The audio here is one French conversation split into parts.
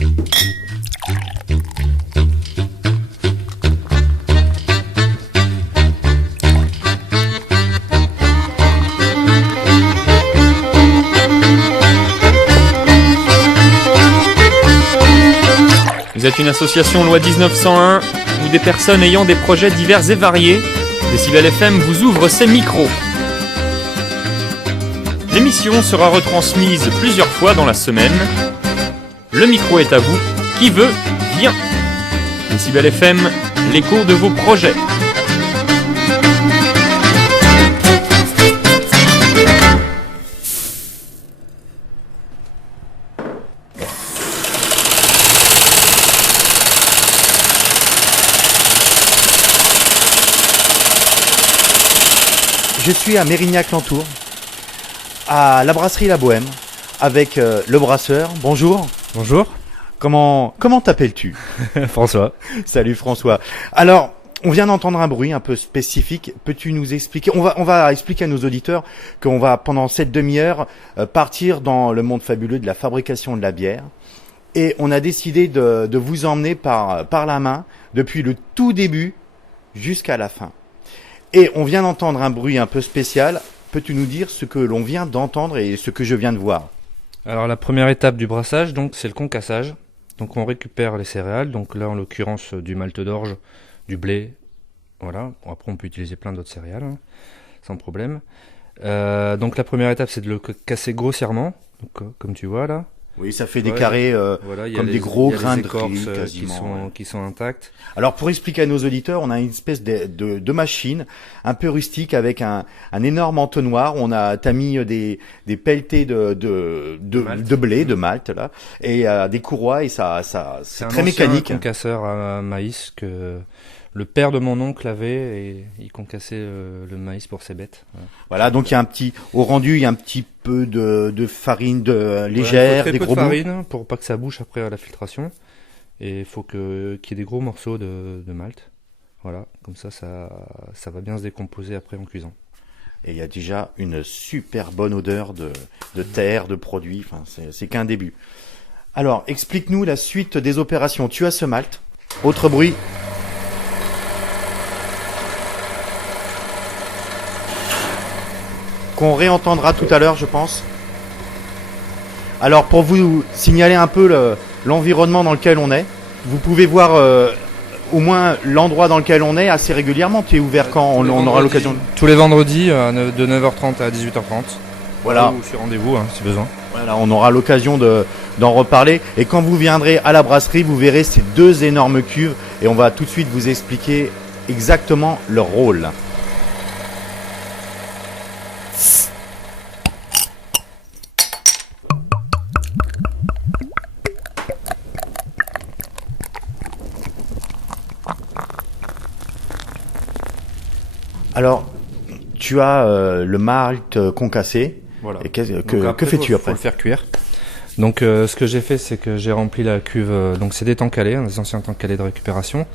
Vous êtes une association loi 1901 ou des personnes ayant des projets divers et variés. Décibel FM vous ouvre ses micros. L'émission sera retransmise plusieurs fois dans la semaine. Le micro est à vous. Qui veut, vient. Décibel FM, l'écho de vos projets. Je suis à Mérignac-Lantour, à la brasserie La Bohème, avec le brasseur. Bonjour. Bonjour. Comment t'appelles-tu? François. Salut François. Alors, on vient d'entendre un bruit un peu spécifique. Peux-tu nous expliquer? On va expliquer à nos auditeurs qu'on va, pendant cette demi-heure, partir dans le monde fabuleux de la fabrication de la bière. Et on a décidé de vous emmener par la main, depuis le tout début jusqu'à la fin. Et on vient d'entendre un bruit un peu spécial. Peux-tu nous dire ce que l'on vient d'entendre et ce que je viens de voir? Alors la première étape du brassage, donc c'est le concassage. Donc on récupère les céréales, donc là en l'occurrence du malt d'orge, du blé, voilà. Bon, après on peut utiliser plein d'autres céréales, hein, sans problème. Donc la première étape c'est de le casser grossièrement, donc, comme tu vois là. Oui, ça fait des carrés voilà, comme des gros grains de écorces quasiment, qui sont intactes. Alors pour expliquer à nos auditeurs, on a une espèce de machine un peu rustique avec un énorme entonnoir. T'as mis des pelletés de blé, de malt là, et des courroies et c'est très mécanique. C'est un concasseur à maïs que le père de mon oncle avait et il concassait le maïs pour ses bêtes. Voilà, donc il y a au rendu, il y a un petit peu de farine légère, des des gros de farine pour pas que ça bouche après à la filtration. Et il faut qu'il y ait des gros morceaux de malt. Voilà, comme ça va bien se décomposer après en cuisant. Et il y a déjà une super bonne odeur de terre, de produits. Enfin, c'est qu'un début. Alors, explique-nous la suite des opérations. Tu as ce malt. Autre bruit. Qu'on réentendra tout à l'heure, je pense. Alors, pour vous signaler un peu l'environnement dans lequel on est, vous pouvez voir au moins l'endroit dans lequel on est assez régulièrement. Tu es ouvert quand on aura l'occasion Tous les vendredis, de 9h30 à 18h30. Voilà. Ou sur rendez-vous, si besoin. Voilà, on aura l'occasion d'en reparler. Et quand vous viendrez à la brasserie, vous verrez ces deux énormes cuves. Et on va tout de suite vous expliquer exactement leur rôle. Alors, tu as le malt concassé. Voilà. Et que fais-tu après? Faut le faire cuire. Donc, ce que j'ai fait, c'est que j'ai rempli la cuve. Donc, c'est des tanks calés, des anciens tanks calés de récupération.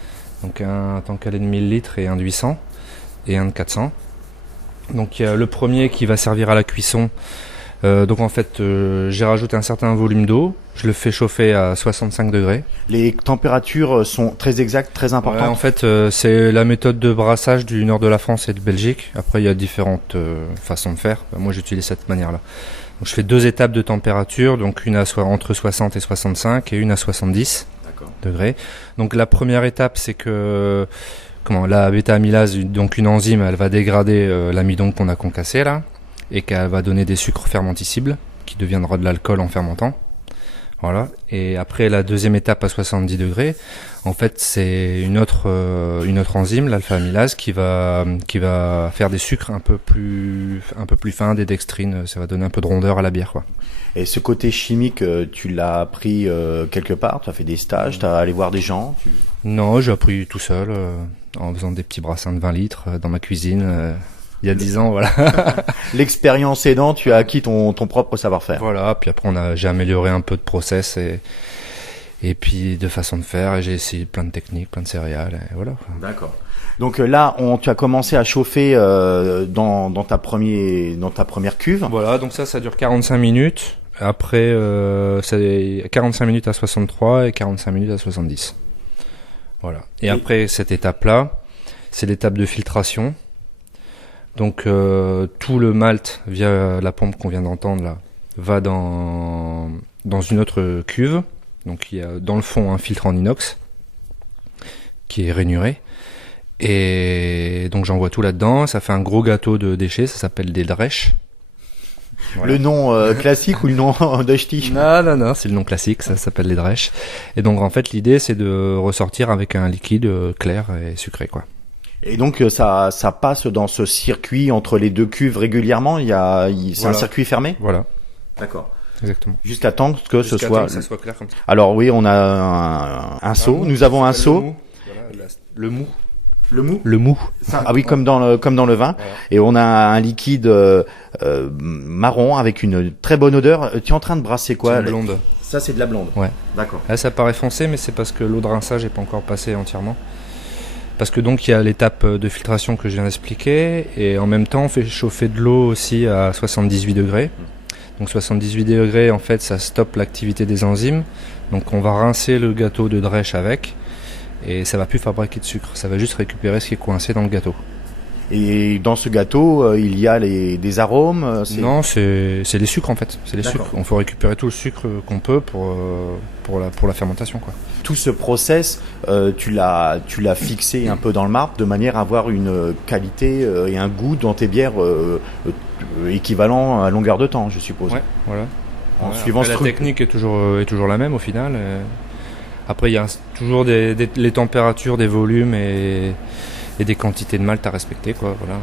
Donc, un tank calé de 1000 litres et un de 800 et un de 400. Donc, il y a le premier qui va servir à la cuisson. Donc, en fait, j'ai rajouté un certain volume d'eau. Je le fais chauffer à 65 degrés. Les températures sont très exactes, très importantes. Ouais, en fait, c'est la méthode de brassage du nord de la France et de Belgique. Après, il y a différentes façons de faire. Moi, j'utilise cette manière-là. Donc, je fais 2 étapes de température, donc une entre 60 et 65 et une à 70 degrés. Donc, la première étape, c'est que la bêta-amylase, donc une enzyme, elle va dégrader l'amidon qu'on a concassé là, et qu'elle va donner des sucres fermenticibles qui deviendra de l'alcool en fermentant. Voilà. Et après la deuxième étape à 70 degrés, en fait, c'est une autre enzyme, l'alpha-amylase, qui va faire des sucres un peu plus fins, des dextrines. Ça va donner un peu de rondeur à la bière, quoi. Et ce côté chimique, tu l'as appris quelque part? Tu as fait des stages? Tu as allé voir des gens? Non, j'ai appris tout seul, en faisant des petits brassins de 20 litres dans ma cuisine. Il y a 10 ans, voilà. L'expérience aidant, tu as acquis ton propre savoir-faire. Voilà, puis après j'ai amélioré un peu de process et puis de façon de faire, et j'ai essayé plein de techniques, plein de céréales, et voilà. D'accord. Donc là, tu as commencé à chauffer dans ta première cuve. Voilà, donc ça dure 45 minutes. Après, c'est 45 minutes à 63 et 45 minutes à 70. Voilà. Et après cette étape-là, c'est l'étape de filtration. Donc tout le malt via la pompe qu'on vient d'entendre là va dans une autre cuve. Donc il y a dans le fond un filtre en inox qui est rainuré. Et donc j'envoie tout là-dedans. Ça fait un gros gâteau de déchets. Ça s'appelle des drèches. Voilà. Le nom classique ou le nom de ch'ti? Non, c'est le nom classique, ça s'appelle les drèches. Et donc en fait l'idée c'est de ressortir avec un liquide clair et sucré quoi. Et donc ça passe dans ce circuit entre les deux cuves régulièrement. C'est un circuit fermé. Voilà. D'accord. Exactement. Jusqu'à temps que Jusqu'à ce soit. temps que ça soit clair comme ça. Alors oui, on a un seau. Nous avons un seau. Le mou. Le mou. Le mou. Ah oui, comme dans le vin. Voilà. Et on a un liquide marron avec une très bonne odeur. Tu es en train de brasser quoi? C'est une blonde. Ça c'est de la blonde. Ouais. D'accord. Là ça paraît foncé, mais c'est parce que l'eau de rinçage n'est pas encore passée entièrement. Parce que donc il y a l'étape de filtration que je viens d'expliquer, et en même temps on fait chauffer de l'eau aussi à 78 degrés. Donc 78 degrés, en fait ça stoppe l'activité des enzymes. Donc on va rincer le gâteau de drèche avec, et ça va plus fabriquer de sucre, ça va juste récupérer ce qui est coincé dans le gâteau. Et dans ce gâteau, il y a des arômes. Non, c'est des sucres en fait. C'est des D'accord. sucres. On faut récupérer tout le sucre qu'on peut pour la fermentation quoi. Tout ce process, tu l'as fixé un peu dans le marbre de manière à avoir une qualité et un goût dans tes bières équivalent à longueur de temps, je suppose. Ouais, voilà. En Ouais, suivant après, la technique est toujours la même au final. Après, il y a toujours les températures, des volumes et des quantités de malt à respecter, quoi. Voilà.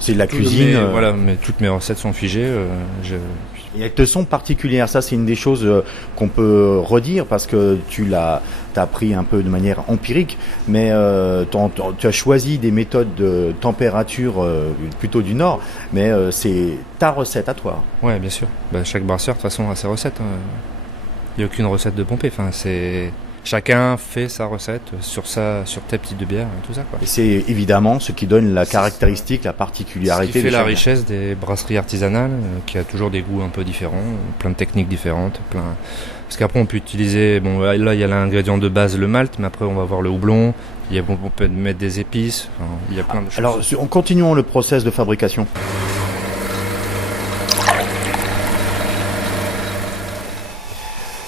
C'est de la cuisine. Voilà, mais toutes mes recettes sont figées. Et elles te sont particulières. Ça, c'est une des choses qu'on peut redire parce que t'as appris un peu de manière empirique, mais tu as choisi des méthodes de température plutôt du nord, mais c'est ta recette à toi. Ouais, bien sûr. Bah, chaque brasseur, de toute façon, a ses recettes. Hein. Il n'y a aucune recette de pompée. Enfin, chacun fait sa recette sur tes petites de bière et tout ça, quoi. Et c'est évidemment ce qui donne la caractéristique, la particularité. Ce qui fait de la chaque bière. richesse des brasseries artisanales, qui a toujours des goûts un peu différents, plein de techniques différentes, Parce qu'après on peut utiliser, là il y a l'ingrédient de base, le malt, mais après on va voir le houblon, on peut mettre des épices, il y a plein de choses. Alors, continuons le process de fabrication.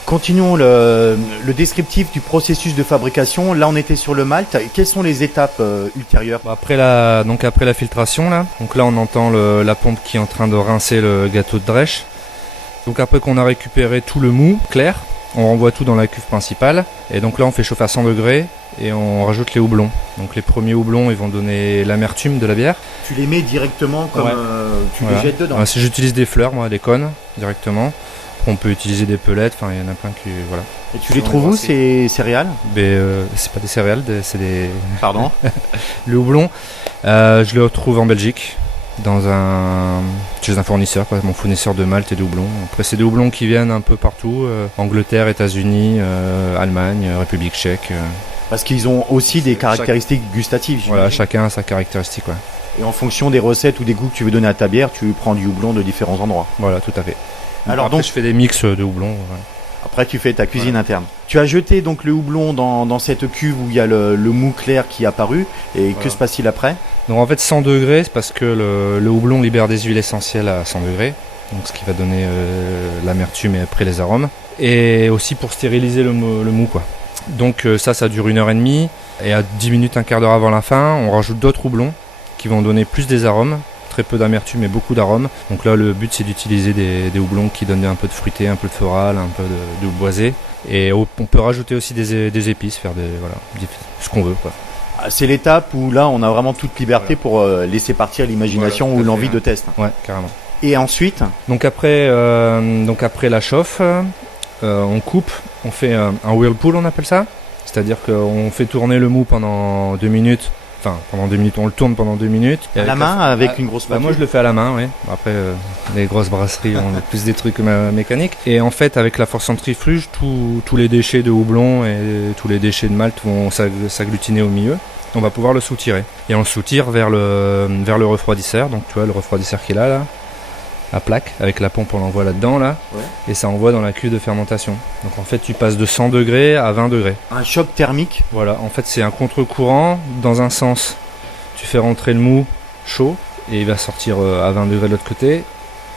Continuons le descriptif du processus de fabrication. Là, on était sur le malt. Quelles sont les étapes ultérieures? Après la filtration, là, donc là on entend la pompe qui est en train de rincer le gâteau de drèche. Donc après qu'on a récupéré tout le mou clair, on renvoie tout dans la cuve principale. Et donc là on fait chauffer à 100 degrés et on rajoute les houblons. Donc les premiers houblons ils vont donner l'amertume de la bière. Tu les mets directement comme tu les jettes dedans. Ouais, si j'utilise des fleurs, moi, des cônes directement. On peut utiliser des pelettes, il y en a plein qui... Voilà. Et tu les trouves où, ces céréales? C'est pas des céréales, c'est des... Pardon. Le houblon, je le retrouve en Belgique, chez un fournisseur, mon fournisseur de malt et de houblon. Après, c'est des houblons qui viennent un peu partout, Angleterre, États-Unis, Allemagne, République tchèque. Parce qu'ils ont aussi des caractéristiques gustatives. Voilà, chacun a sa caractéristique. Ouais. Et en fonction des recettes ou des goûts que tu veux donner à ta bière, tu prends du houblon de différents endroits. Voilà, tout à fait. Alors après, je fais des mix de houblon. Ouais. Après, tu fais ta cuisine interne. Tu as jeté donc le houblon dans cette cuve où il y a le mou clair qui est apparu. Et que se passe-t-il après? Donc en fait, 100 degrés, c'est parce que le houblon libère des huiles essentielles à 100 degrés. Donc ce qui va donner l'amertume et après les arômes. Et aussi pour stériliser le mou, quoi. Donc ça dure 1h30. Et à 10 minutes, un quart d'heure avant la fin, on rajoute d'autres houblons qui vont donner plus des arômes. Très peu d'amertume et beaucoup d'arômes. Donc là, le but, c'est d'utiliser des houblons qui donnent un peu de fruité, un peu de floral, un peu de boisé. Et on peut rajouter aussi des épices, faire ce qu'on veut, quoi. C'est l'étape où là, on a vraiment toute liberté pour laisser partir l'imagination ou l'envie de test. Ouais, carrément. Et ensuite? Donc après la chauffe, on coupe, on fait un whirlpool, on appelle ça. C'est-à-dire qu'on fait tourner le mou pendant 2 minutes. Enfin, pendant 2 minutes, on le tourne pendant 2 minutes. À la main, avec une grosse spatule? Moi, je le fais à la main, oui. Après, les grosses brasseries ont plus des trucs mécaniques. Et en fait, avec la force centrifuge, tous les déchets de houblon et tous les déchets de malt vont s'agglutiner au milieu. On va pouvoir le soutirer. Et on le soutire vers le refroidisseur. Donc, tu vois, le refroidisseur qui est là. à plaque. Avec la pompe, on l'envoie là-dedans, là. Ouais. Et ça envoie dans la cuve de fermentation. Donc en fait, tu passes de 100 degrés à 20 degrés. Un choc thermique. Voilà, en fait, c'est un contre-courant. Dans un sens, tu fais rentrer le mou chaud et il va sortir à 20 degrés de l'autre côté.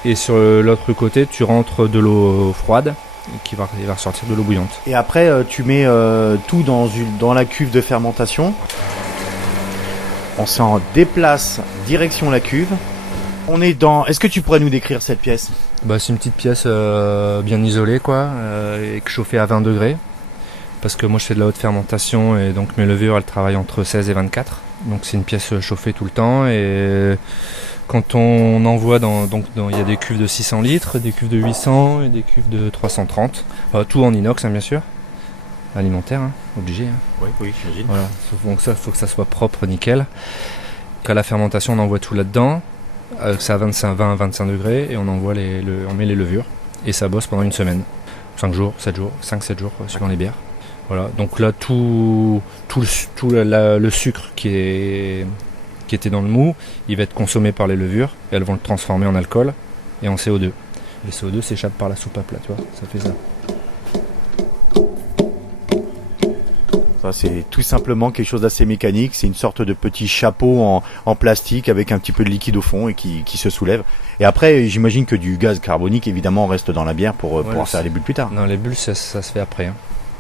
Et sur l'autre côté, tu rentres de l'eau froide il va ressortir de l'eau bouillante. Et après, tu mets tout dans la cuve de fermentation. On s'en déplace direction la cuve. On est dans. Est-ce que tu pourrais nous décrire cette pièce? Bah, c'est une petite pièce bien isolée, quoi, et chauffée à 20 degrés. Parce que moi je fais de la haute fermentation et donc mes levures elles travaillent entre 16 et 24. Donc c'est une pièce chauffée tout le temps et quand on envoie il y a des cuves de 600 litres, des cuves de 800 et des cuves de 330. Tout en inox hein, bien sûr. Alimentaire, hein, obligé. Hein. Oui, j'imagine. Voilà. Donc ça, il faut que ça soit propre, nickel. Qu'à la fermentation on envoie tout là-dedans. C'est à 20-25 degrés et on envoie on met les levures. Et ça bosse pendant une semaine. 5 jours, 7 jours, 5-7 jours suivant les bières. Voilà, donc là tout le sucre qui était dans le mou, il va être consommé par les levures et elles vont le transformer en alcool et en CO2. Le CO2 s'échappe par la soupape là, tu vois, ça fait ça. Ça, c'est tout simplement quelque chose d'assez mécanique. C'est une sorte de petit chapeau en plastique avec un petit peu de liquide au fond et qui se soulève. Et après, j'imagine que du gaz carbonique évidemment reste dans la bière pour pouvoir faire les bulles plus tard. Non, les bulles ça se fait après. Hein.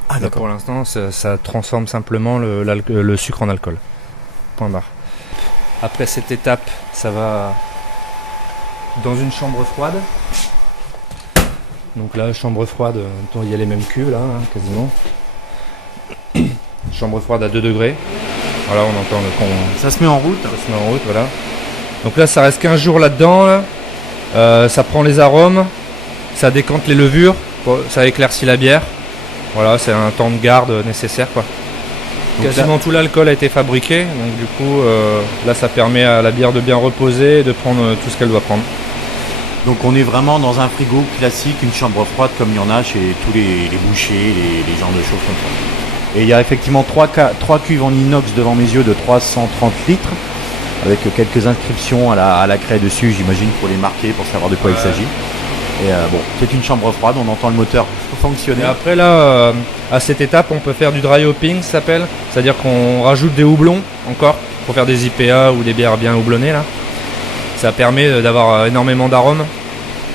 Ah, là, d'accord. pour l'instant, ça transforme simplement le sucre en alcool. Point barre. Après cette étape, ça va dans une chambre froide. Donc là, chambre froide, il y a les mêmes cuves là, hein, quasiment. Chambre froide à 2 degrés. Voilà, on entend Ça se met en route. Ça se met en route, voilà. Donc là, ça reste 15 jours là-dedans. Là. Ça prend les arômes, ça décante les levures, ça éclaircit la bière. Voilà, c'est un temps de garde nécessaire, quoi. Donc quasiment tout l'alcool a été fabriqué, donc du coup, là, ça permet à la bière de bien reposer et de prendre tout ce qu'elle doit prendre. Donc on est vraiment dans un frigo classique, une chambre froide comme il y en a chez tous les bouchers, les gens de choses comme ça. Et il y a effectivement trois cuves en inox devant mes yeux de 330 litres, avec quelques inscriptions à la craie dessus, j'imagine, pour les marquer, pour savoir de quoi il s'agit. Et bon, c'est une chambre froide, on entend le moteur fonctionner. Et après là, à cette étape, on peut faire du dry hopping, ça s'appelle. C'est-à-dire qu'on rajoute des houblons encore pour faire des IPA ou des bières bien houblonnées là. Ça permet d'avoir énormément d'arômes.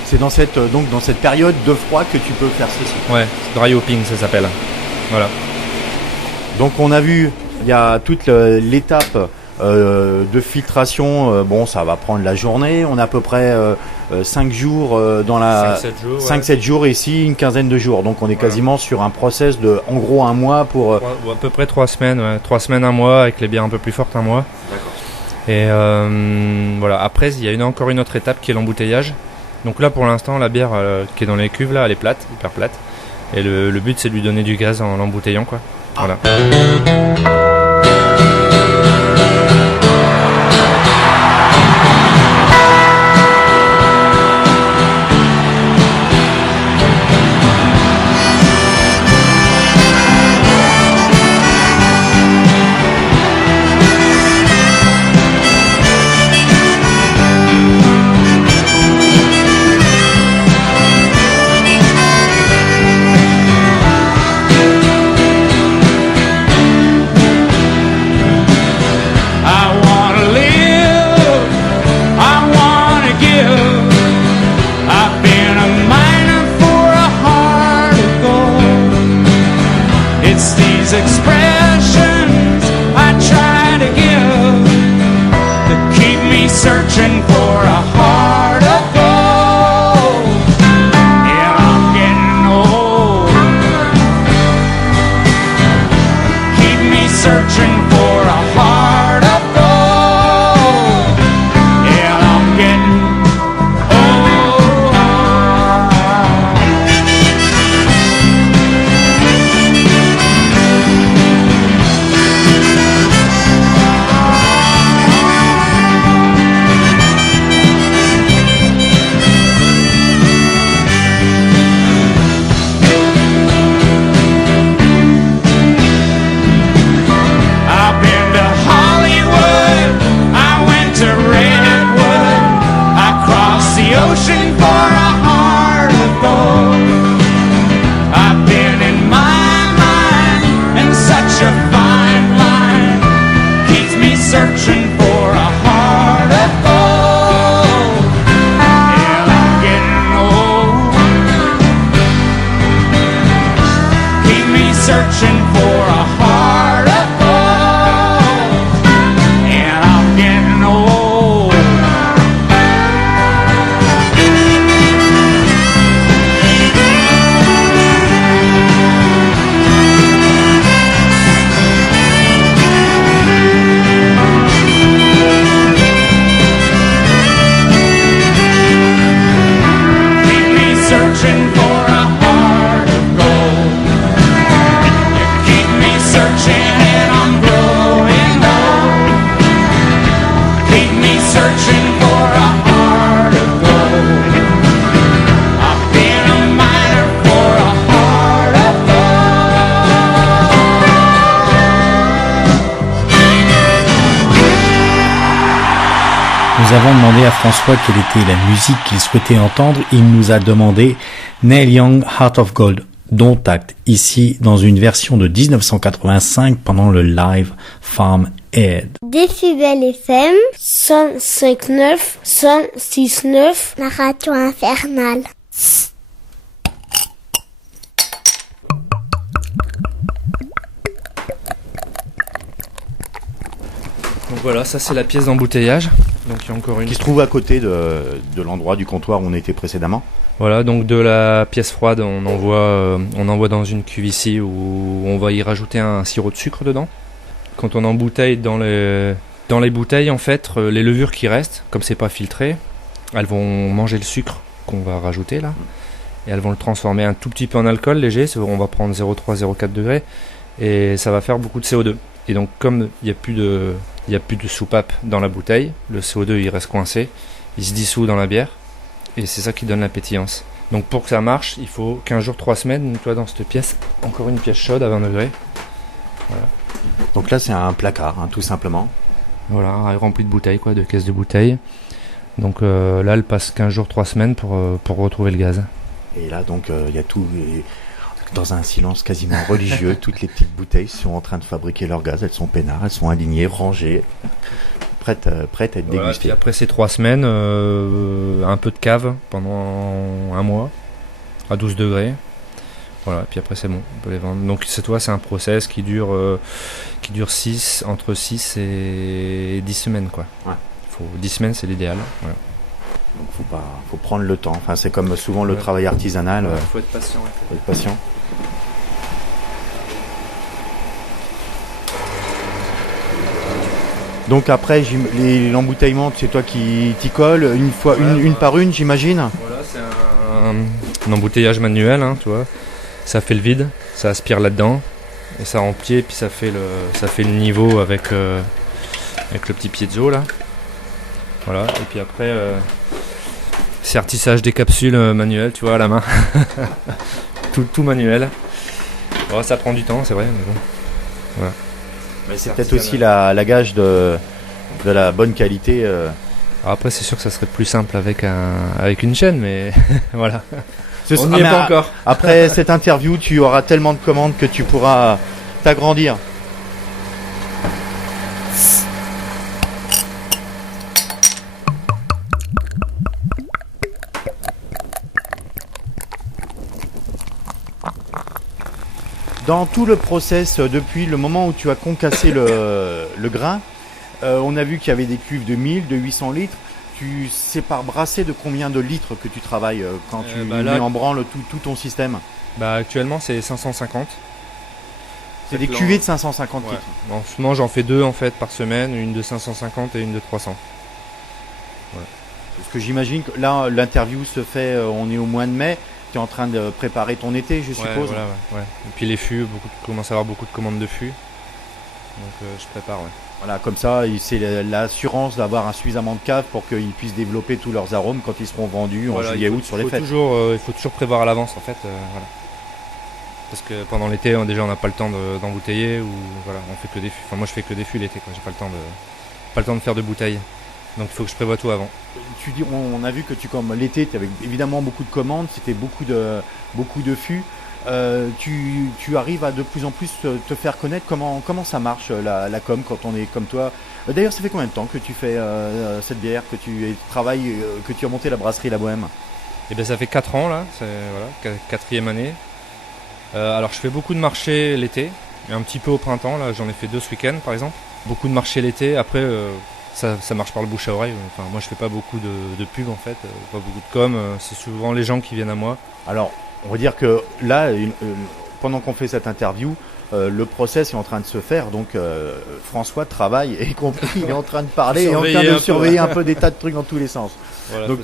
C'est dans cette période de froid que tu peux faire ceci. Ouais, dry hopping ça s'appelle. Voilà. Donc on a vu, il y a toute l'étape de filtration. Bon, ça va prendre la journée. On a à peu près 5 jours dans la 5-7 jours et ici une quinzaine de jours. Donc on est quasiment sur un process de en gros un mois pour à peu près 3 semaines, ouais. 3 semaines, un mois avec les bières un peu plus fortes, un mois. D'accord. Et voilà, après il y a encore une autre étape qui est l'embouteillage. Donc là pour l'instant la bière qui est dans les cuves là, elle est plate, hyper plate. Et le but c'est de lui donner du gaz en l'embouteillant quoi. Voilà. Expressions I try to give to keep me searching for a heart of gold. Yeah, I'm getting old. Keep me searching for a heart of gold. Yeah, I'm getting old. searching for a heart of gold. And I'm getting old. Keep me searching for a heart of gold. You keep me searching and I'm growing old. Keep me searching for a heart of gold. I've been a miner for a heart of Nous avons demandé à François quelle était la musique qu'il souhaitait entendre. Il nous a demandé Neil Young, Heart of Gold, dont acte ici dans une version de 1985 pendant le live Farm Aid. Décibel FM 105.9, 106.9, la radio infernale. Donc voilà, ça c'est la pièce d'embouteillage. Donc il y a encore une. Qui se trouve à côté de l'endroit du comptoir où on était précédemment. Voilà, donc de la pièce froide, on envoie dans une cuve ici où on va y rajouter un sirop de sucre dedans. Quand on embouteille dans les bouteilles, en fait, les levures qui restent, comme c'est pas filtré, elles vont manger le sucre qu'on va rajouter là, et elles vont le transformer un tout petit peu en alcool léger. On va prendre 0,3-0,4 degrés, et ça va faire beaucoup de CO2. Et donc comme il n'y a plus de soupape dans la bouteille, le CO2 il reste coincé, il se dissout dans la bière, et c'est ça qui donne la pétillance. Donc pour que ça marche, il faut 15 jours, 3 semaines, toi dans cette pièce, encore une pièce chaude à 20 degrés. Voilà. Donc là c'est un placard, tout simplement. Voilà, rempli de bouteilles, quoi, de caisses de bouteilles. Donc là, elle passe 15 jours, 3 semaines pour retrouver le gaz. Et là donc il y a tout... Dans un silence quasiment religieux, toutes les petites bouteilles sont en train de fabriquer leur gaz, elles sont peinards, elles sont alignées, rangées, prêtes à être Voilà, dégustées. puis après ces 3 semaines, un peu de cave pendant un mois, à 12 degrés. Voilà, puis après c'est bon, on peut les vendre. Donc c'est un process qui dure entre 6 et 10 semaines, quoi. Ouais. 10 semaines c'est l'idéal. Voilà. Donc faut prendre le temps, enfin c'est comme souvent le travail artisanal, Faut être patient. faut être patient. Donc après l'embouteillement, c'est toi qui t'y colle une par une, j'imagine. Voilà, c'est un embouteillage manuel, tu vois. Ça fait le vide, ça aspire là-dedans, et ça remplit, et puis ça fait le niveau avec le petit piezo là. Voilà, et puis après, sertissage des capsules manuelles, tu vois, à la main. tout manuel. Bon, ça prend du temps, c'est vrai, mais bon. Voilà. Mais c'est peut-être aussi la gage de la bonne qualité. Alors après, c'est sûr que ça serait plus simple avec une chaîne, mais voilà. On n'y est pas encore. Après cette interview, tu auras tellement de commandes que tu pourras t'agrandir. Dans tout le process, depuis le moment où tu as concassé le grain, on a vu qu'il y avait des cuves de 1000, de 800 litres. Tu sais par brasser de combien de litres que tu travailles quand tu mets en branle tout ton système? Bah actuellement c'est 550. C'est des cuvées de 550 litres. En ce moment j'en fais 2 en fait par semaine, une de 550 et une de 300. Ouais. Parce que j'imagine que là l'interview se fait, on est au mois de mai. Tu es en train de préparer ton été, je suppose. Voilà, ouais. Et puis les fûts, commence à avoir beaucoup de commandes de fûts. Donc je prépare, ouais. Voilà, comme ça, c'est l'assurance d'avoir un suffisamment de cave pour qu'ils puissent développer tous leurs arômes quand ils seront vendus en juillet-août sur les fêtes. Il faut toujours prévoir à l'avance, en fait. Voilà. Parce que pendant l'été, déjà, on n'a pas le temps d'embouteiller ou voilà, on fait que des fûts. Enfin, moi, je fais que des fûts l'été, quoi. J'ai pas le temps de faire de bouteilles. Donc il faut que je prévoie tout avant. Tu dis, on a vu que comme l'été, tu avais évidemment beaucoup de commandes, c'était beaucoup de fûts. Tu arrives à de plus en plus te faire connaître. Comment ça marche la com quand on est comme toi? D'ailleurs, ça fait combien de temps que tu fais cette bière, que tu travailles, que tu as monté la brasserie La Bohème? Eh bien, ça fait 4 ans là, c'est voilà, 4e année. Alors je fais beaucoup de marchés l'été, et un petit peu au printemps, là j'en ai fait 2 ce week-end par exemple. Beaucoup de marchés l'été, après ça marche par le bouche à oreille. Enfin, moi je fais pas beaucoup de pub en fait, pas beaucoup de com, c'est souvent les gens qui viennent à moi. Alors, on va dire que là, pendant qu'on fait cette interview, le process est en train de se faire, donc François travaille, y compris, il est en train de parler, et en train de surveiller un peu des tas de trucs dans tous les sens. Voilà, Donc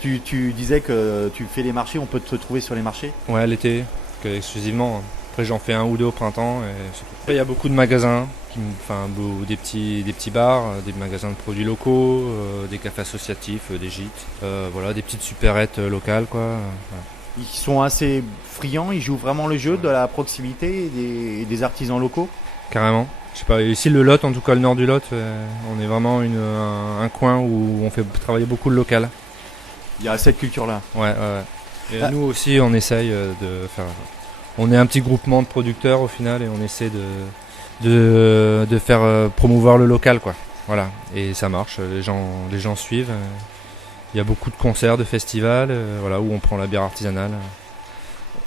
tu disais que tu fais les marchés, on peut te trouver sur les marchés? Ouais, l'été, exclusivement. Après j'en fais 1 ou 2 au printemps. Et c'est tout. Après il y a beaucoup de magasins, des petits bars, des magasins de produits locaux, des cafés associatifs, des gîtes, voilà, des petites supérettes locales quoi. Voilà. Ils sont assez friands, ils jouent vraiment le jeu de la proximité et des artisans locaux? Carrément. Je sais pas, ici le Lot, en tout cas le nord du Lot, on est vraiment un coin où on fait travailler beaucoup le local. Il y a cette culture-là. Ouais. Et nous aussi on essaye de faire... On est un petit groupement de producteurs au final et on essaie de faire promouvoir le local quoi. Voilà, et ça marche, les gens suivent. Il y a beaucoup de concerts, de festivals, voilà, où on prend la bière artisanale.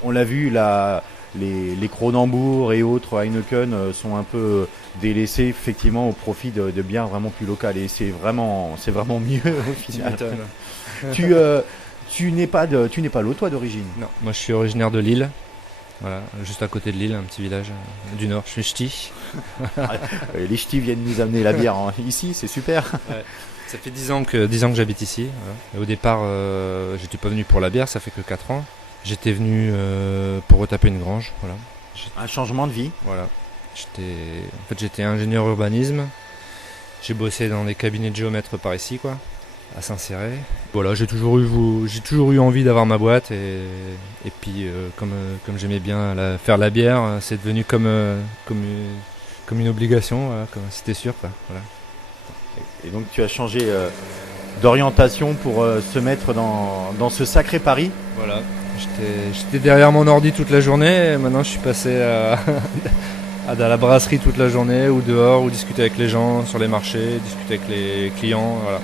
On l'a vu, les Kronenbourg et autres Heineken sont un peu délaissés effectivement au profit de bières vraiment plus locales. Et c'est vraiment mieux au final. Tu n'es pas l'eau toi d'origine? Non, moi je suis originaire de Lille. Voilà, juste à côté de Lille, un petit village du nord. Je suis ch'ti. Les ch'tis viennent nous amener la bière ici, c'est super. Ouais. Ça fait 10 ans que j'habite ici. Voilà. Et au départ, j'étais pas venu pour la bière, ça fait que 4 ans. J'étais venu pour retaper une grange. Voilà. Un changement de vie. Voilà. J'étais ingénieur urbanisme. J'ai bossé dans des cabinets de géomètres par ici, quoi, à Saint-Céré. Voilà, j'ai toujours eu envie d'avoir ma boîte et puis comme j'aimais bien faire la bière, c'est devenu comme une obligation, voilà, c'était sûr, quoi. Voilà. Et donc tu as changé d'orientation pour se mettre dans ce sacré pari. Voilà, j'étais derrière mon ordi toute la journée et maintenant je suis passé à la brasserie toute la journée ou dehors ou discuter avec les gens sur les marchés, discuter avec les clients, voilà.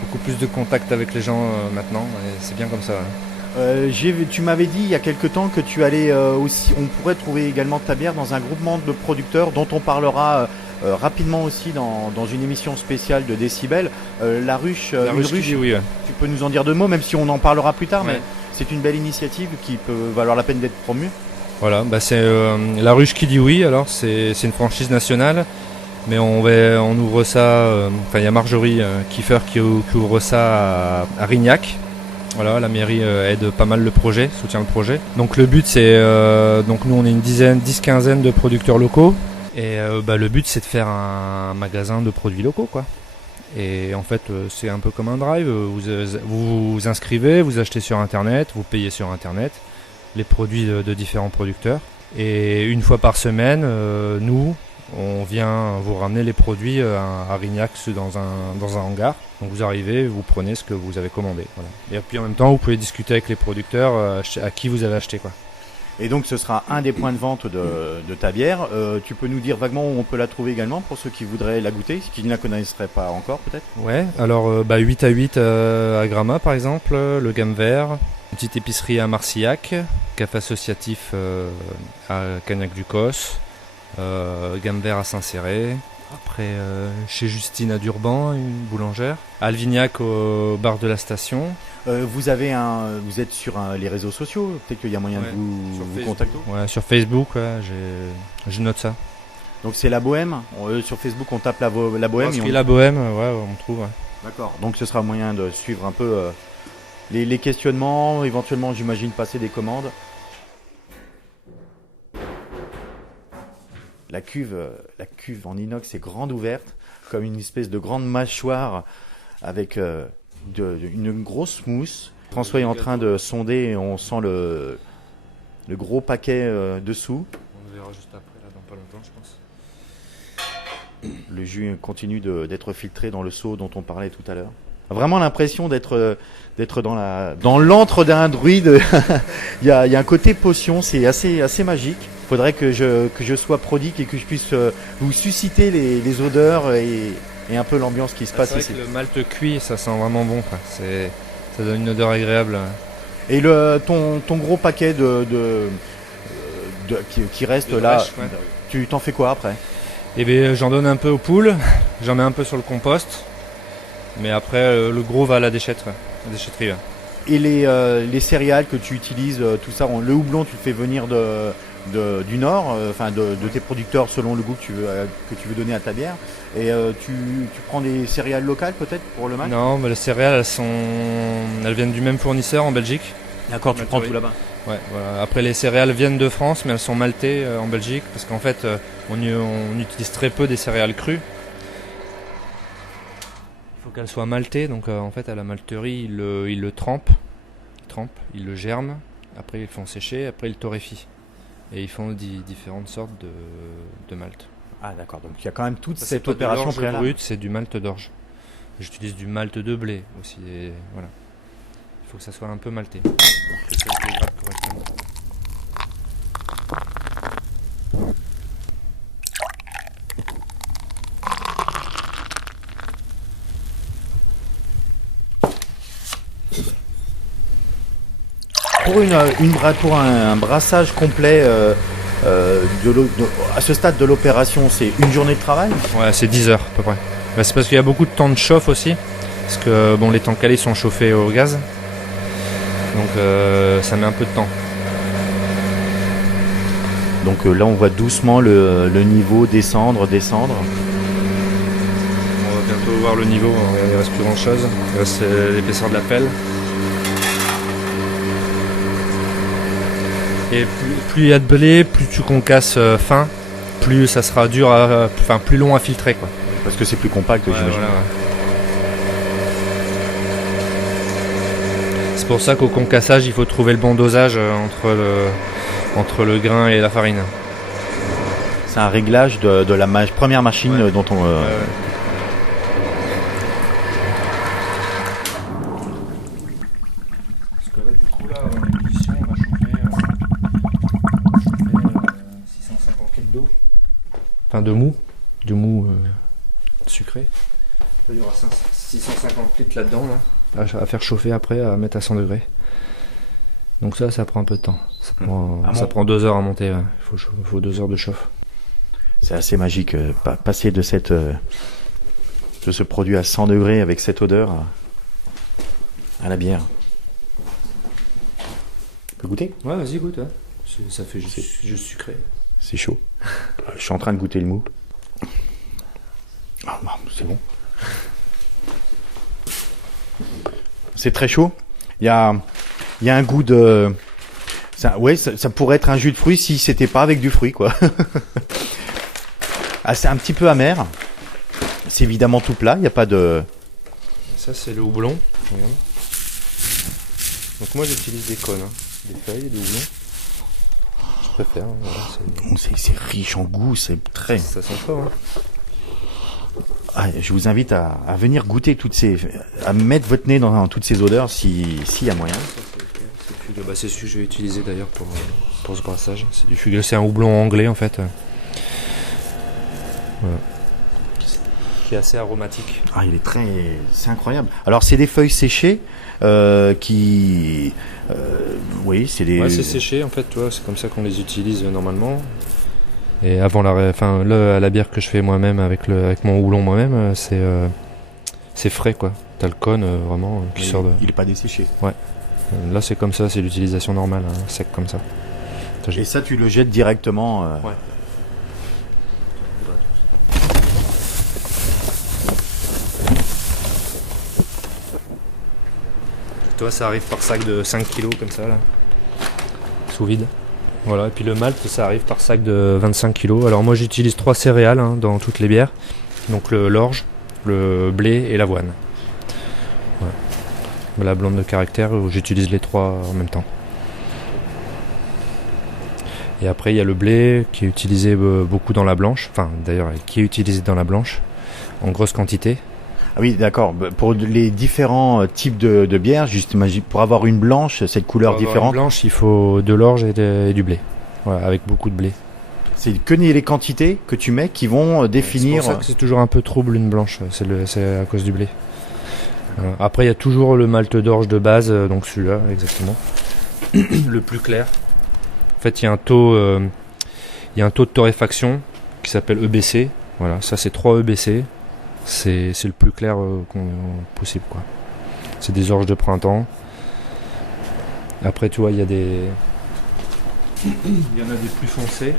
Beaucoup plus de contact avec les gens maintenant et c'est bien comme ça. Hein. Tu m'avais dit il y a quelque temps que tu allais aussi, on pourrait trouver également ta bière dans un groupement de producteurs dont on parlera rapidement aussi dans une émission spéciale de Décibel. La ruche, oui, ouais. Tu peux nous en dire 2 mots, même si on en parlera plus tard, ouais. Mais c'est une belle initiative qui peut valoir la peine d'être promue. Voilà, c'est la ruche qui dit oui, alors c'est une franchise nationale, mais on ouvre ça, il y a Marjorie Kiefer qui ouvre ça à Rignac. Voilà, la mairie aide pas mal le projet, soutient le projet. Donc le but c'est, donc nous on est une 10-15 de producteurs locaux. Et le but c'est de faire un magasin de produits locaux quoi. Et en fait c'est un peu comme un drive, vous vous inscrivez, vous achetez sur internet, vous payez sur internet les produits de différents producteurs. Et une fois par semaine, nous on vient vous ramener les produits à Rignac dans un hangar. Donc vous arrivez, vous prenez ce que vous avez commandé. Voilà. Et puis en même temps vous pouvez discuter avec les producteurs à qui vous avez acheté quoi. Et donc ce sera un des points de vente de ta bière. Tu peux nous dire vaguement où on peut la trouver également pour ceux qui voudraient la goûter, qui ne la connaisseraient pas encore peut-être? Ouais, alors 8 à 8 à Gramat par exemple, le Gamme Vert, une petite épicerie à Marcillac, café associatif à Cagnac-du-Cos, Gamme Vert à Saint-Céré, après chez Justine à Durban, une boulangère, à Alvignac au bar de la station. Vous êtes sur les réseaux sociaux, peut-être qu'il y a moyen de vous contacter. Ouais, sur Facebook, ouais, je note ça. Donc c'est La Bohème, sur Facebook on tape La Bohème. La Bohème, ouais, on trouve. Ouais. D'accord, donc ce sera moyen de suivre un peu les questionnements, éventuellement j'imagine passer des commandes. La cuve en inox est grande ouverte, comme une espèce de grande mâchoire avec une grosse mousse. François est en train de sonder et on sent le gros paquet dessous. On le verra juste après, là, dans pas longtemps, je pense. Le jus continue d'être filtré dans le seau dont on parlait tout à l'heure. Vraiment l'impression d'être dans l'antre d'un druide. il y a un côté potion, c'est assez magique. Faudrait que je sois prodigue et que je puisse vous susciter les odeurs et un peu l'ambiance qui se passe ici. Le malt cuit, ça sent vraiment bon, quoi. Ça donne une odeur agréable. Et ton gros paquet qui reste De là. brèche, ouais. Tu t'en fais quoi après? Et bien j'en donne un peu aux poules, j'en mets un peu sur le compost, mais après le gros va à la déchetterie. Ouais. Et les céréales que tu utilises, tout ça, le houblon, tu le fais venir du nord, enfin de tes producteurs selon le goût que tu veux donner à ta bière. Et tu prends des céréales locales peut-être pour le malt? Non, mais les céréales elles viennent du même fournisseur en Belgique. D'accord, tu prends Malterie. tout là-bas. Ouais, voilà. Après les céréales viennent de France, mais elles sont maltées en Belgique, parce qu'en fait on utilise très peu des céréales crues. Il faut qu'elles soient maltées, donc en fait à la malterie ils le trempent, ils le germent, après ils le font sécher, après ils le torréfient. Et ils font différentes sortes de malt. Ah d'accord, donc il y a quand même toute Ça, c'est cette pas de opération l'orge préalable. brute, c'est du malt d'orge. J'utilise du malt de blé aussi, et voilà. Il faut que ça soit un peu malté, pour que ça se dégrade correctement. Pour un brassage complet à ce stade de l'opération, c'est une journée de travail? Ouais, c'est 10 heures à peu près. Bah, c'est parce qu'il y a beaucoup de temps de chauffe aussi, parce que bon, les tanks calés sont chauffés au gaz, donc ça met un peu de temps. Donc là on voit doucement le niveau descendre. On va bientôt voir le niveau, il reste plus grand chose, il reste l'épaisseur de la pelle. Et plus il y a de blé, plus tu concasses fin, plus ça sera dur, plus long à filtrer quoi. Parce que c'est plus compact, Ouais, j'imagine. voilà, ouais. C'est pour ça qu'au concassage, il faut trouver le bon dosage entre le grain et la farine. C'est un réglage de la première machine Ouais. dont on... Parce que là, du coup, là, en ébullition, on va chauffer 650 litres d'eau. Enfin, de mou sucré. Là, il y aura 650 litres là-dedans, là, à faire chauffer après, à mettre à 100 degrés. Donc ça prend un peu de temps. Ça prend 2 heures à monter. Ouais. Il faut 2 heures de chauffe. C'est assez magique, passer de ce produit à 100 degrés avec cette odeur à la bière. Tu peux goûter? Ouais, vas-y, goûte. Ouais. Ça fait juste sucré. C'est chaud. Je suis en train de goûter le mou. Ah, c'est bon. C'est très chaud. Il y a un goût de... Ça pourrait être un jus de fruits si c'était pas avec du fruit, quoi. Ah, c'est un petit peu amer. C'est évidemment tout plat, il n'y a pas de... Ça, c'est le houblon. Regarde. Donc moi, j'utilise des cônes, des feuilles, des houblons. Je préfère. Voilà, C'est riche en goût, c'est très... ça sent fort. Hein. Ah, je vous invite à venir goûter à mettre votre nez dans toutes ces odeurs s'il y a moyen. C'est ce que je vais utiliser d'ailleurs pour ce brassage. C'est du fugueux, c'est un houblon anglais en fait. Voilà. Qui est assez aromatique. Ah, c'est incroyable. Alors c'est des feuilles séchées qui... oui, c'est des... Ouais, c'est séché en fait, tu vois, c'est comme ça qu'on les utilise normalement. Et avant la bière que je fais moi-même avec mon houblon moi-même, c'est frais quoi. T'as le cône vraiment qui sort de... Il est pas desséché. Là c'est comme ça, c'est l'utilisation normale, hein, sec comme ça. Et ça tu le jettes directement Ouais. Toi ça arrive par sac de 5 kg comme ça là, sous vide. Voilà, et puis le malt ça arrive par sac de 25 kg. Alors moi j'utilise 3 céréales dans toutes les bières. Donc l'orge, le blé et l'avoine. Ouais. La blonde de caractère, j'utilise les 3 en même temps. Et après il y a le blé qui est utilisé beaucoup dans la blanche. Enfin d'ailleurs qui est utilisé dans la blanche en grosse quantité. Ah oui, d'accord. Pour les différents types de bières, justement, pour avoir une blanche, cette couleur Pour avoir différente, une blanche, il faut de l'orge et du blé. Voilà, avec beaucoup de blé. c'est que les quantités que tu mets qui vont définir... C'est pour ça que c'est toujours un peu trouble une blanche, c'est à cause du blé. Voilà. Après il y a toujours le malt d'orge de base, donc celui-là exactement. Le plus clair. En fait il y a un taux Il y a un taux de torréfaction qui s'appelle EBC. Voilà, ça c'est 3 EBC. C'est le plus clair possible, quoi. C'est des orges de printemps. Après, tu vois, il y en a des plus foncés.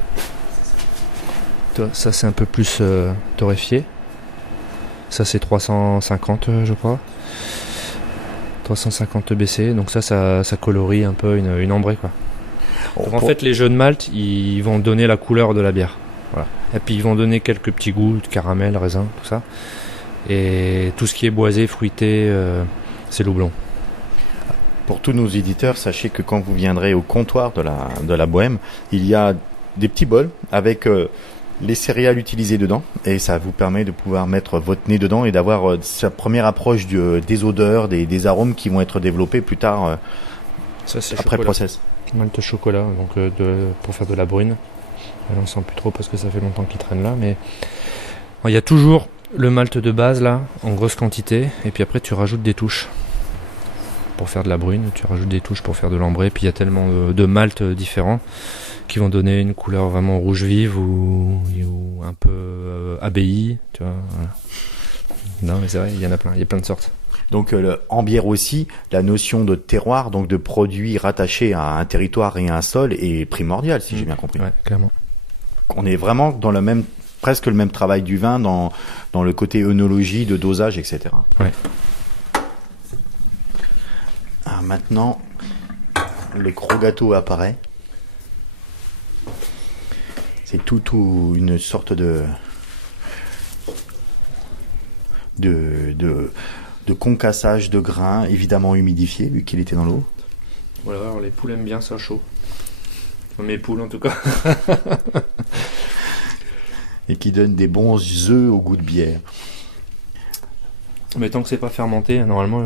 Ça c'est un peu plus torréfié. Ça c'est 350 je crois. 350 EBC, donc ça colorie un peu une ambrée, quoi. Donc, en fait, les jeux de malt, ils vont donner la couleur de la bière. Voilà. Et puis ils vont donner quelques petits goûts de caramel, raisin, tout ça. Et tout ce qui est boisé, fruité, c'est le houblon. Pour tous nos éditeurs, sachez que quand vous viendrez au comptoir de la Bohème, il y a des petits bols avec les céréales utilisées dedans, et ça vous permet de pouvoir mettre votre nez dedans et d'avoir sa première approche des odeurs, des arômes qui vont être développés plus tard Ça, c'est après le process. Malt chocolat, donc pour faire de la brune. On ne sent plus trop parce que ça fait longtemps qu'il traîne là, mais il y a toujours le malt de base là, en grosse quantité, et puis après tu rajoutes des touches. Pour faire de la brune, tu rajoutes des touches pour faire de l'ambrée, puis il y a tellement de maltes différents qui vont donner une couleur vraiment rouge vive ou un peu abbaye, tu vois. Voilà. Non mais c'est vrai, il y en a plein, il y a plein de sortes. Donc en bière aussi, la notion de terroir, donc de produits rattachés à un territoire et à un sol est primordiale, si j'ai bien compris. Ouais, clairement. On est vraiment dans presque le même travail du vin dans le côté œnologie, de dosage, etc. Ouais. Ah, maintenant, le gros gâteau apparaît. C'est tout une sorte de concassage de grains, évidemment humidifié, vu qu'il était dans l'eau. Voilà, alors les poules aiment bien ça chaud. Mes poules en tout cas. Et qui donne des bons œufs au goût de bière. Mais tant que c'est pas fermenté, normalement,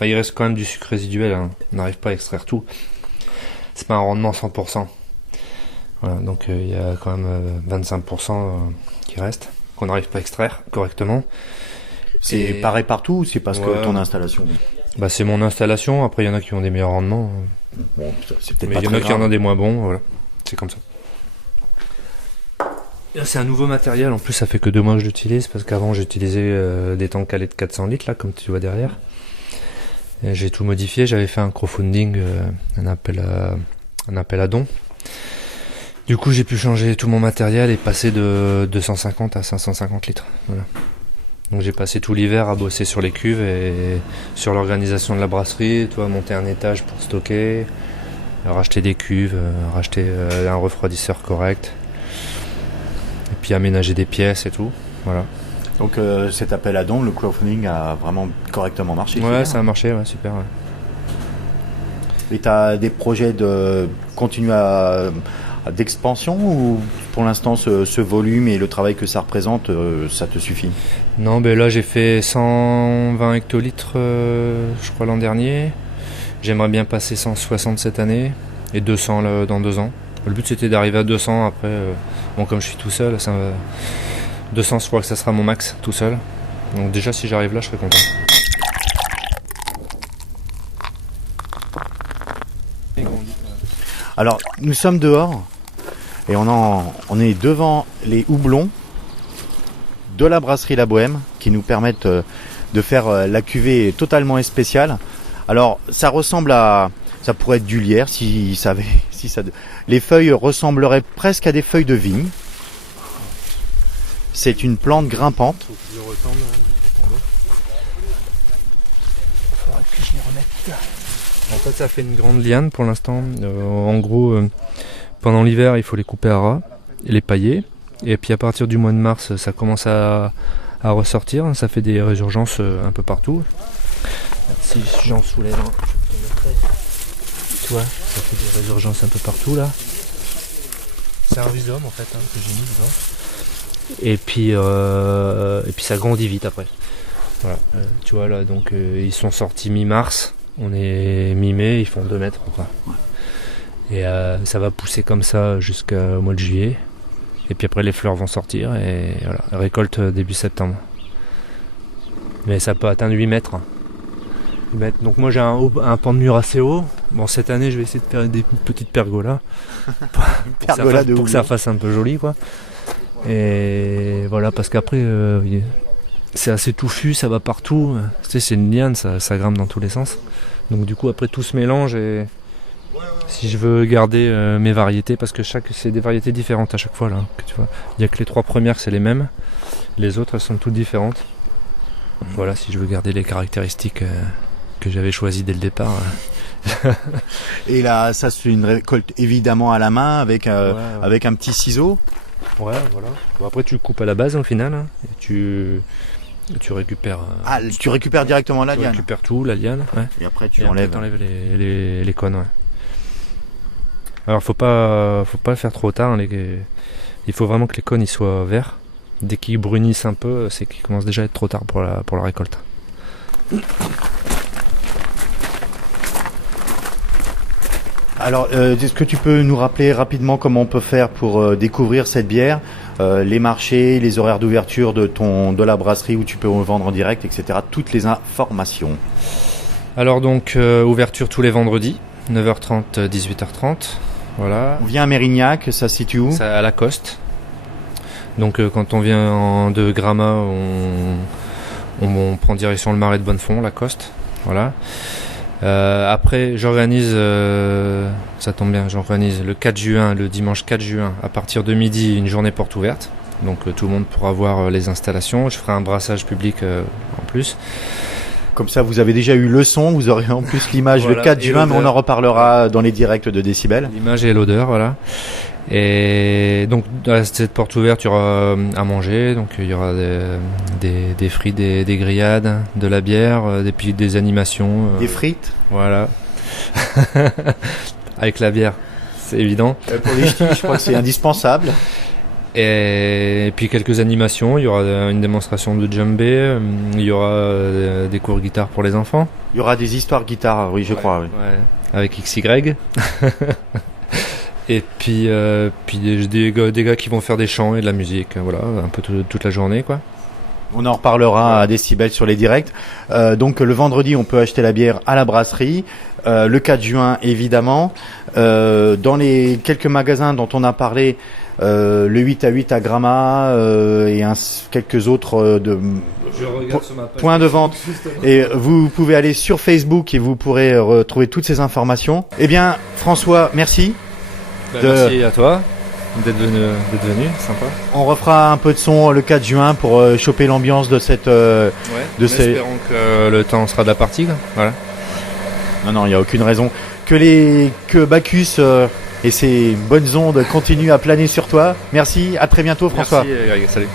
il reste quand même du sucre résiduel. Hein. On n'arrive pas à extraire tout. C'est pas un rendement 100%. Voilà, donc il y a quand même 25% qui reste, qu'on n'arrive pas à extraire correctement. C'est pareil partout ou c'est parce que ton installation? Bah c'est mon installation. Après, il y en a qui ont des meilleurs rendements. Bon, c'est peut-être mais pas il y en a qui en ont des moins bons. Voilà, c'est comme ça. C'est un nouveau matériel, en plus ça fait que 2 mois que je l'utilise, parce qu'avant j'utilisais des tanks calés de 400 litres, là, comme tu vois derrière. Et j'ai tout modifié, j'avais fait un crowdfunding, un appel à dons. Du coup j'ai pu changer tout mon matériel et passer de 250 à 550 litres. Voilà. Donc j'ai passé tout l'hiver à bosser sur les cuves et sur l'organisation de la brasserie, tu vois, monter un étage pour stocker, racheter des cuves, racheter un refroidisseur correct. Et puis aménager des pièces et tout, voilà. Donc cet appel à dons, le crowdfunding a vraiment correctement marché. Ouais, ça a marché, ouais, super. Ouais. Et tu as des projets de continuer d'expansion ou pour l'instant ce volume et le travail que ça représente, ça te suffit? Non, ben là j'ai fait 120 hectolitres, je crois l'an dernier. J'aimerais bien passer 160 cette année et 200 dans 2 ans. Le but c'était d'arriver à 200 après. Bon, comme je suis tout seul, 200 je crois que ça sera mon max tout seul. Donc déjà si j'arrive là je serai content. Alors nous sommes dehors et on est devant les houblons de la brasserie La Bohème qui nous permettent de faire la cuvée totalement spéciale. Alors ça ressemble à... Ça pourrait être du lierre les feuilles ressembleraient presque à des feuilles de vigne. C'est une plante grimpante. En fait, ça fait une grande liane pour l'instant. En gros, pendant l'hiver, il faut les couper à ras et les pailler. Et puis à partir du mois de mars, ça commence à ressortir. Ça fait des résurgences un peu partout. Si j'en soulève un, je te montrer. Tu vois, ça fait des résurgences un peu partout là. C'est un rhizome en fait que j'ai mis dedans. Et puis ça grandit vite après. Voilà, tu vois là, donc ils sont sortis mi-mars. On est mi-mai, ils font 2 mètres quoi. Et ça va pousser comme ça jusqu'au mois de juillet. Et puis après les fleurs vont sortir et voilà, récolte début septembre. Mais ça peut atteindre 8 mètres. Donc moi j'ai un pan de mur assez haut. Bon, cette année, je vais essayer de faire des petites pergolas. Pour que ça fasse un peu joli, quoi. Et voilà, parce qu'après, c'est assez touffu, ça va partout. Tu sais, c'est une liane, ça grimpe dans tous les sens. Donc du coup, après, tout se mélange et si je veux garder mes variétés, parce que c'est des variétés différentes à chaque fois, là, que tu vois. Il n'y a que les 3 premières, c'est les mêmes. Les autres, elles sont toutes différentes. Voilà, si je veux garder les caractéristiques que j'avais choisies dès le départ. Et là, ça c'est une récolte évidemment à la main avec un petit ciseau. Ouais, voilà. Bon, après, tu coupes à la base au final, hein, et tu récupères. Tu récupères directement la liane. Tu récupères tout, la liane. Ouais. Et après, tu enlèves les cônes. Ouais. Alors, faut pas le faire trop tard. Il faut vraiment que les cônes ils soient verts. Dès qu'ils brunissent un peu, c'est qu'ils commencent déjà à être trop tard pour la récolte. Alors, est-ce que tu peux nous rappeler rapidement comment on peut faire pour découvrir cette bière, les marchés, les horaires d'ouverture de la brasserie où tu peux vendre en direct, etc. Toutes les informations. Alors donc, ouverture tous les vendredis, 9h30, 18h30. Voilà. On vient à Mérignac, ça se situe où? À Lacoste. Donc quand on vient de Gramat, on prend direction le Marais de Bonnefond, Lacoste. Voilà. Après, j'organise, ça tombe bien, j'organise le 4 juin, le dimanche 4 juin, à partir de midi, une journée porte ouverte. Donc tout le monde pourra voir les installations. Je ferai un brassage public en plus. Comme ça, vous avez déjà eu le son, vous aurez en plus l'image voilà, le 4 juin, mais on en reparlera dans les directs de Décibel. L'image et l'odeur, voilà. Et donc, dans cette porte ouverte, il y aura à manger. Donc, il y aura des frites, des grillades, de la bière, puis des animations. Des frites? Voilà. Avec la bière, c'est évident. Pour les ch'tis, je crois que c'est indispensable. Et puis quelques animations, il y aura une démonstration de djembé, il y aura des cours de guitare pour les enfants. Il y aura des histoires guitare, oui, je crois. Oui. Ouais, avec XY. Et puis des gars qui vont faire des chants et de la musique, voilà, un peu toute la journée, quoi. On en reparlera à Décibel sur les directs. Donc le vendredi, on peut acheter la bière à la brasserie. Le 4 juin, évidemment. Dans les quelques magasins dont on a parlé, le 8 à 8 à Gramat et quelques autres points de vente. Et vous pouvez aller sur Facebook et vous pourrez retrouver toutes ces informations. Eh bien, François, merci. Merci à toi d'être venu, sympa. On refera un peu de son le 4 juin pour choper l'ambiance de cette... espérons que le temps sera de la partie, quoi. Voilà. Non, il n'y a aucune raison. Que Bacchus et ses bonnes ondes continuent à planer sur toi. Merci, à très bientôt François. Merci, salut.